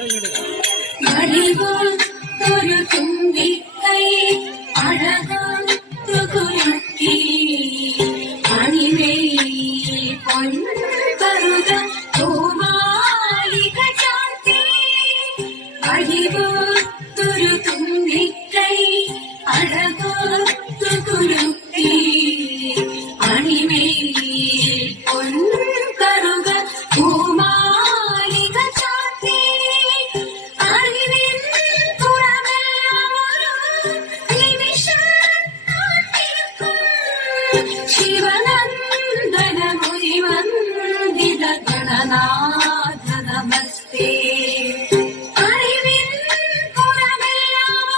ഒരു തുമ്പിക്കൈ അഴകാം തുകുലുക്കി അണിമേൽ പൊൻകറുക പൂമാലിക ചാർത്തി അഴിവൊരു തുമ്പിക്കൈ അഴകാം തുകുലുക്കി അണിമേൽ പൊൻകറുക പൂമാലിക ചാർത്തി അറിവിൻ പുറമെല്ലാം നിമിഷം കാത്തിരിക്കും ശിവനന്ദന മുനിവന്ദിത ഗണനാഥ നമസ്തേ അറിവിൻ പുറമെല്ലാം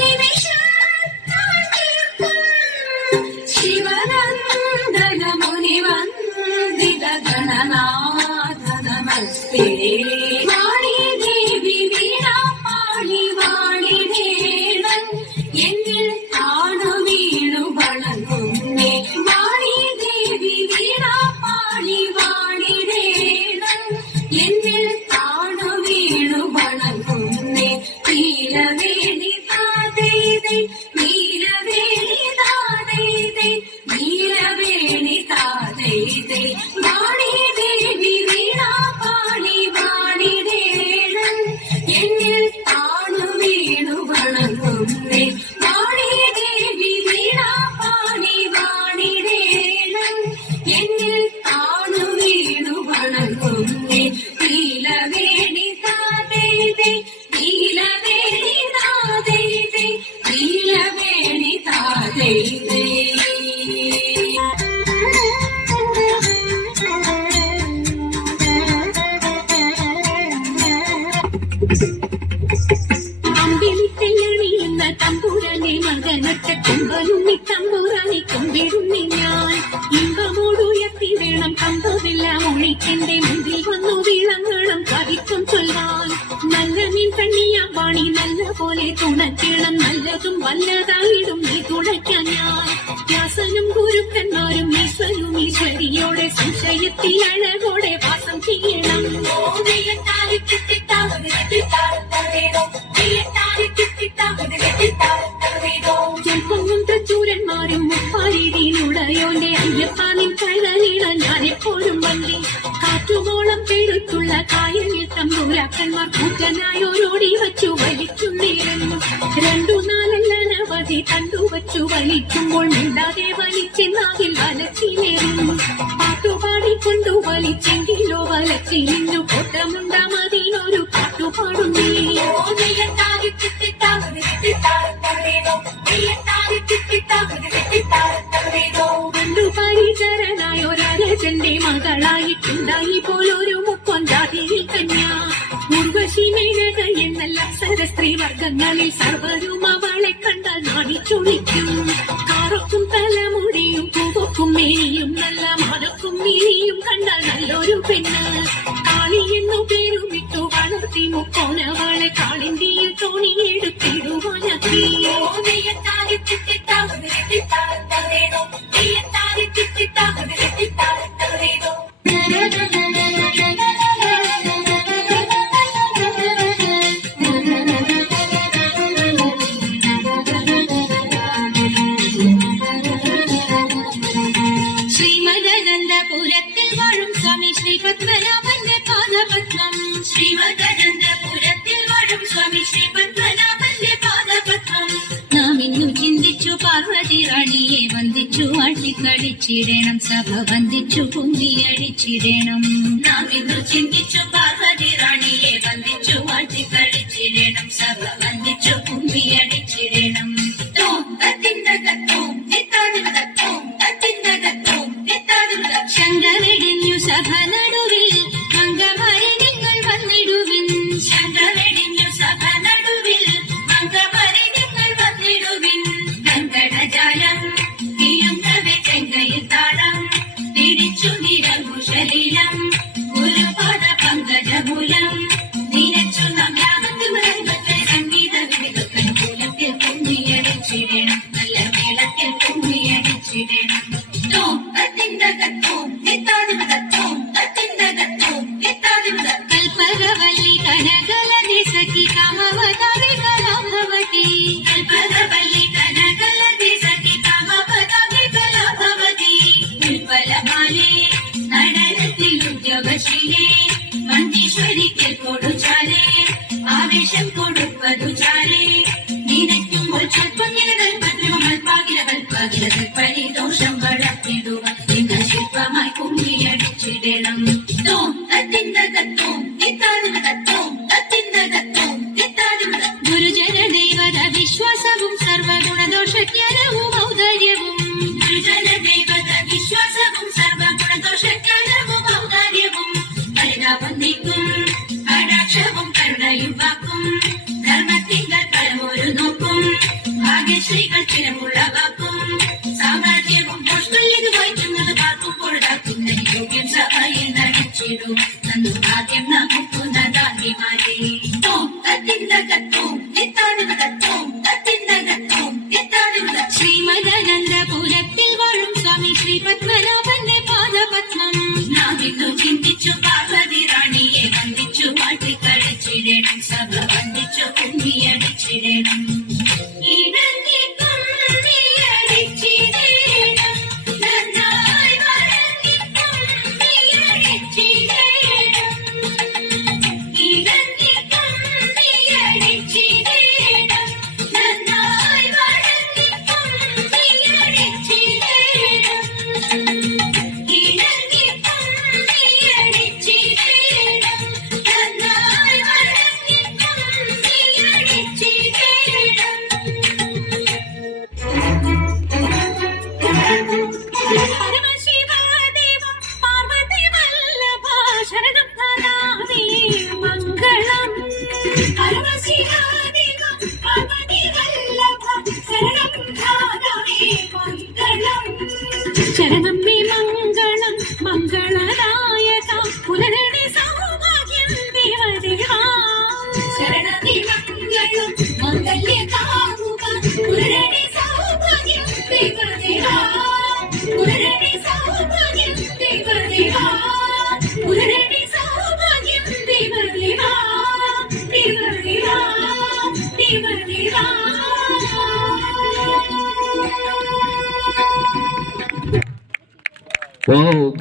നിമിഷം കാത്തിരിക്കും ശിവനന്ദന മുനിവന്ദിത ഗണനാഥ നമസ്തേ വാണി ദേവി വീണാപാളി വാണി ദേവൻ എന്നിൽ താണു വീണു വളർന്നേ വാണി ദേവി വീണാപാളി വാണി ദേവൻ എന്നിൽ താണു വീണു വളർന്നേ നീലവേണി താതൈതൈ നീലവേണി താതൈതൈ നീലവേണി താതൈതൈ വാണി ദേവി വീണാപാളി വാണി ദേവൻ എന്നിൽ താണു വീണു വളർന്നേ വാണി ദേവി വീണാപാളി വാണി ദേവൻ എന്നിൽ താണു വീണു വളർന്നേ നീലവേണി താതൈതൈ നീലവേണി താതൈതൈ നീലവേണി താതൈതൈ അമ്പിളിത്തെല്ലണിയുന്ന തമ്പുരാനെ മകനൊറ്റ കുമ്പലുണ്ണി തമ്പുരാനെ കൊമ്പിടുന്നി ഞാൻ ഇമ്പമോടുയർത്തി വേണം കമ്പമെല്ലാം ഉണിക്കെന്റെ മുമ്പിൽ വന്നു വിളങ്ങണം കവിത്വം ചൊല്ലാൻ നല്ല മീൻ കണ്ണിയാ വാണി നല്ല പോലെ തുണയ്ക്കണം നല്ലതും വല്ലതായിടും നീ തുണയ്ക്കാൻ ഞാൻ വ്യാസനും ഗുരുക്കന്മാരും ഈശ്വരും ഈശ്വരിയോടെ സംശയത്തിൽ അഴകോടെ വാസം ചെയ്യണം ജൽപ്പൊങ്ങും തച്ചൂരന്മാരും മുപ്പാരിയിലുടയോന്റെ അയ്യപ്പാനിൻ കഴലിട ഞാനെപ്പോഴും വന്നി കാറ്റുമോളം പെരുത്തുള്ള കായലിൽ തമ്പൂരാക്കന്മാർ കൂറ്റനായോരോടി വച്ചു വലിക്കുന്നേരം രണ്ടു നാലല്ലനവധി കണ്ടുവച്ചു വലിക്കുമ്പോൾ മിണ്ടാതെ വലിച്ചെന്നാകിൽ വലച്ചിലേറും പാട്ടുപാടിക്കൊണ്ടു വലിച്ചെങ്കിലോ വലച്ചിലിഞ്ഞു കൊട്ടമുണ്ടാമതിനൊരു പാട്ടുപാടുന്നേ രണ്ടു പരിചരനായൊരജന്റെ മകളായിട്ടുണ്ടായി പോലൊരു മുക്കൊഞ്ചാതിയിൽ കന്യാ ഉർവശി മേനക എന്നല്ല സരസ്ത്രീ വർഗങ്ങളിൽ സർവരും അവളെ കണ്ടാൽ നാണിച്ചൊളിക്കും കാറൊക്കും തലമുടിയും പൂവൊക്കും മേനിയും നല്ല മണക്കും മീനിയും കണ്ടാൽ നല്ലൊരു പെണ്ണ് കാളി എന്നു പേരുമിട്ടു വളർത്തി മുക്കോനവളെ കാളിന്തിയിൽ തോണിയെടുത്തിടുവാനാക്കി ശ്രീമദനന്തപുരത്തിൽ വാഴും സ്വാമി ശ്രീ പത്മനാഭന്റെ പാദപത്മം ശ്രീമദനന്തപുരത്തിൽ വാഴും സ്വാമി ശ്രീ പത്മനാഭന്റെ പാദപത്മം നാം ഇന്നു ചിന്തിച്ചു പാർവതി റാണിയെ വന്ദിച്ചു ആട്ടിക്കളിച്ചിടണം സഭ വന്ദിച്ചു കുമ്മിയടിച്ചിടണം നാം ഇന്നു ചിന്തിച്ചു പാർവതി റാണിയെ വന്ദിച്ചു ആട്ടിക്കളിച്ചിടണം സഭ വന്ദിച്ചു കുമ്മിയടിച്ചിടണം ശങ്കരടിഞ്ഞു സഭ നടുവിൽ മംഗമാരെ നിങ്ങൾ വന്നിടുവിൻ ശങ്കരടിഞ്ഞു സഭ നടുവിൽ മംഗമാരെ നിങ്ങൾ വന്നിടുവിൻ ഗംഗടജാലം തീരുന്നവെ ചെങ്കയിൽ താളം പിടിച്ചു നിരകുശലീലം ഒരു പാദ പങ്ക ശരണം മേ മംഗളം മംഗളദായക പുലരണി സൗഭാഗ്യം ദേവദേവാ ശരണമേ മംഗളം മംഗല്യകാമുക പുലരണി സൗഭാഗ്യം ദേവദേവാ പുലരണി സൗഭാഗ്യം ദേവദേവാ പുലരണി സൗഭാഗ്യം ദേവദേവാ ദേവദേവാ ദേവദേവാ Wow.